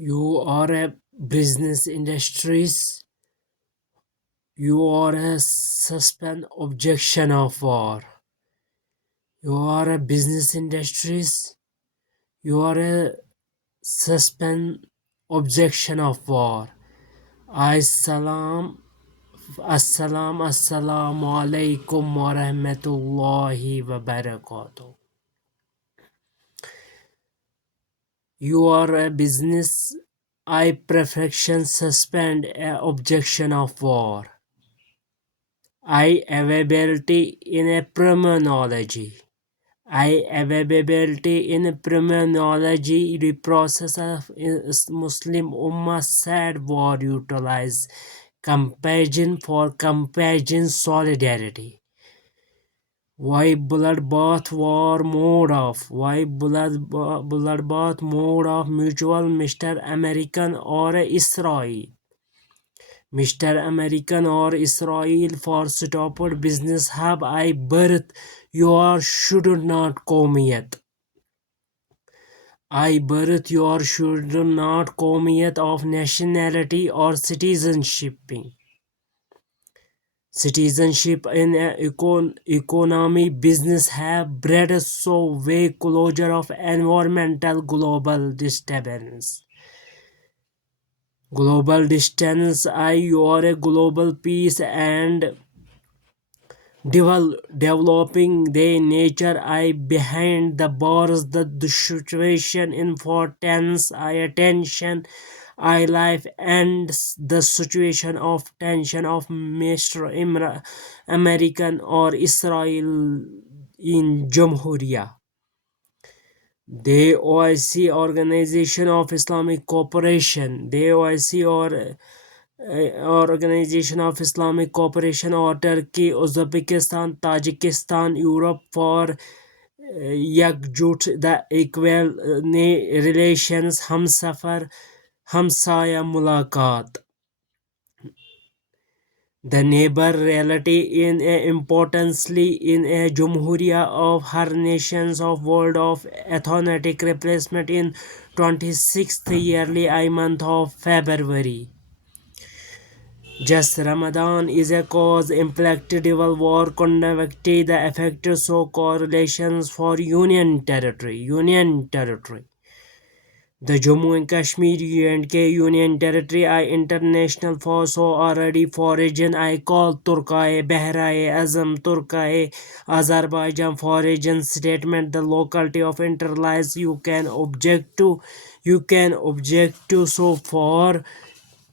You are a business industries. You are a suspend objection of war. You are a business industries. You are a suspend objection of war. Assalamu alaikum wa rahmatullahi wa barakatuh. You are a business. I perfection suspend a objection of war. I availability in a terminology. I availability in terminology. The process of Muslim Ummah said war utilize compassion for compassion solidarity. Why bloodbath war mode of? Why bloodbath mode of mutual Mr. American or Israel? Mr. American or Israel for stopped business have I birth your should not come yet. I birth your should not come yet of nationality or citizenship. Citizenship in economy business have bred so way closure of environmental global disturbance. Global distance I your a global peace and developing the nature I behind the bars the situation in for tense I attention I life and the situation of tension of Mr. American or Israel in Jamhuriya. The OIC Organization of Islamic Cooperation, the OIC or Organization of Islamic Cooperation or Turkey, Uzbekistan, Tajikistan, Europe for Yakjut, the equal relations, Hamsafar, Hamsaya Mulakat. The neighbor reality in a importancely in a Jumhuriya of her nations of world of ethnic replacement in 26th yearly I month of February. Just Ramadan is a cause impactable war conducted the effective so correlations for Union Territory. The Jammu and Kashmir and K Union Territory I international force so already for region I call Turkey, Bahrain, Azam, Turkey, Azerbaijan for region statement the locality of interlies you can object to so for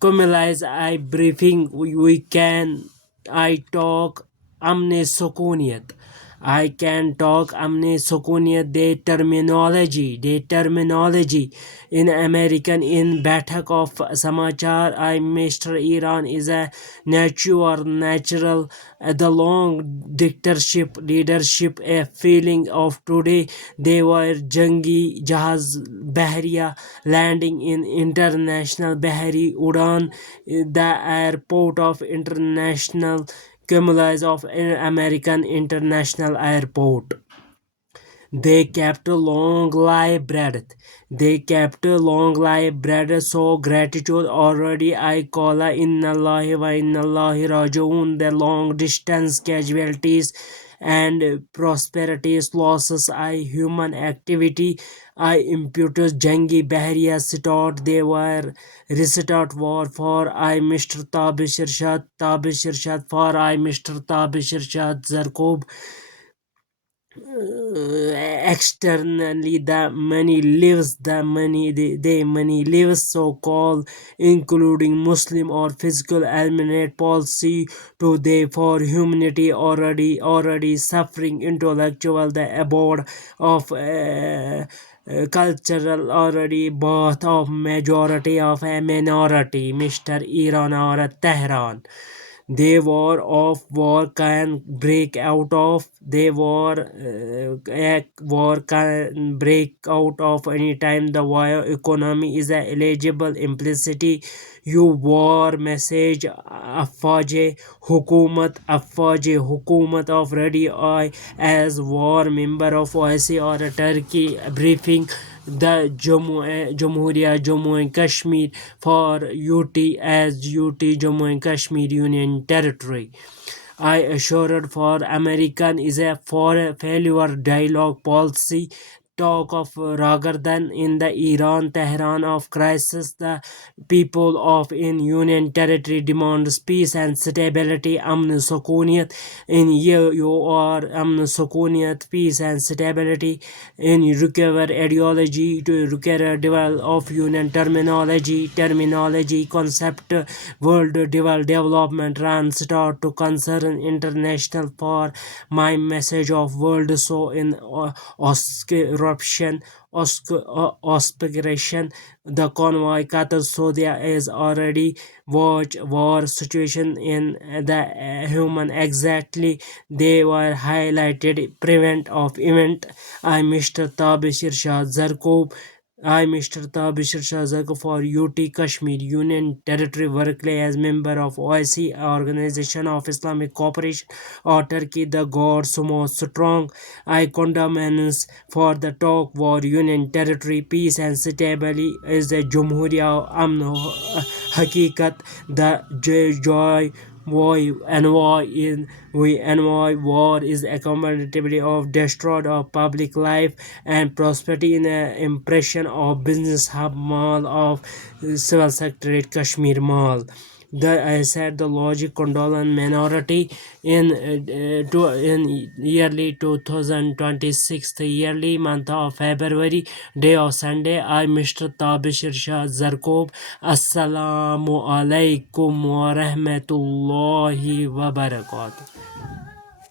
Kumilize I briefing we can I talk amne sukuniyat. I can talk amne sukuniyat the terminology in American in Batak of Samachar I Mr. Iran is a natural the long dictatorship leadership a feeling of today they were Jangi Jahaz Bahriya landing in international Bahri Udan the airport of international Cumulize of American International Airport. They kept a long life breath. They kept a long life breath. So gratitude already I call inna Allahi wa inna Allahi rajoon. The long distance casualties and prosperities losses I human activity I imputed Jangi Bahriya start they were restart war for I Mr. Tabish Irshad for I Mr. Tabish Irshad Zarkob externally the money lives the money lives so called including Muslim or physical eliminate policy to they for humanity already suffering intellectual the abode of cultural already birth of majority of a minority Mr. Iran or Tehran they war can break out of a war can break out of any time the war economy is a eligible implicity you war message hukumat of ready I as war member of OIC or a Turkey briefing the Jamhuriya Jammu and Kashmir for UT as UT Jammu and Kashmir Union Territory. I assured for American is a for failure dialogue policy talk of rather than in the Iran Tehran of crisis. The people of in Union territory demands peace and stability. Amn Sukuniyat in UR Amn Sukuniyat peace and stability in recover ideology to recover develop of Union terminology concept world development run start to concern international for my message of world so in eruption aspiration the convoy Qatar Saudi is already watch war situation in the human exactly they were highlighted prevent of event. I Mr. Tabishir Shah Zarkob Mr. Tabishir Shah Zarkob for UT Kashmir Union Territory Berkeley as member of OIC Organization of Islamic Cooperation or Turkey the God's most strong. I condemn for the talk war Union Territory peace and stability is the Jumhuriya Amn Hakikat the joy envoy in we envoy war is accountability of destroyed of public life and prosperity in an impression of business hub mall of civil secretariat Kashmir Mall. I said the logic condolence minority in yearly 2026 the yearly month of February day of Sunday. I Mr. Tabishir Shah Zarkob Assalamu alaikum wa rahmatullahi wa barakatuh.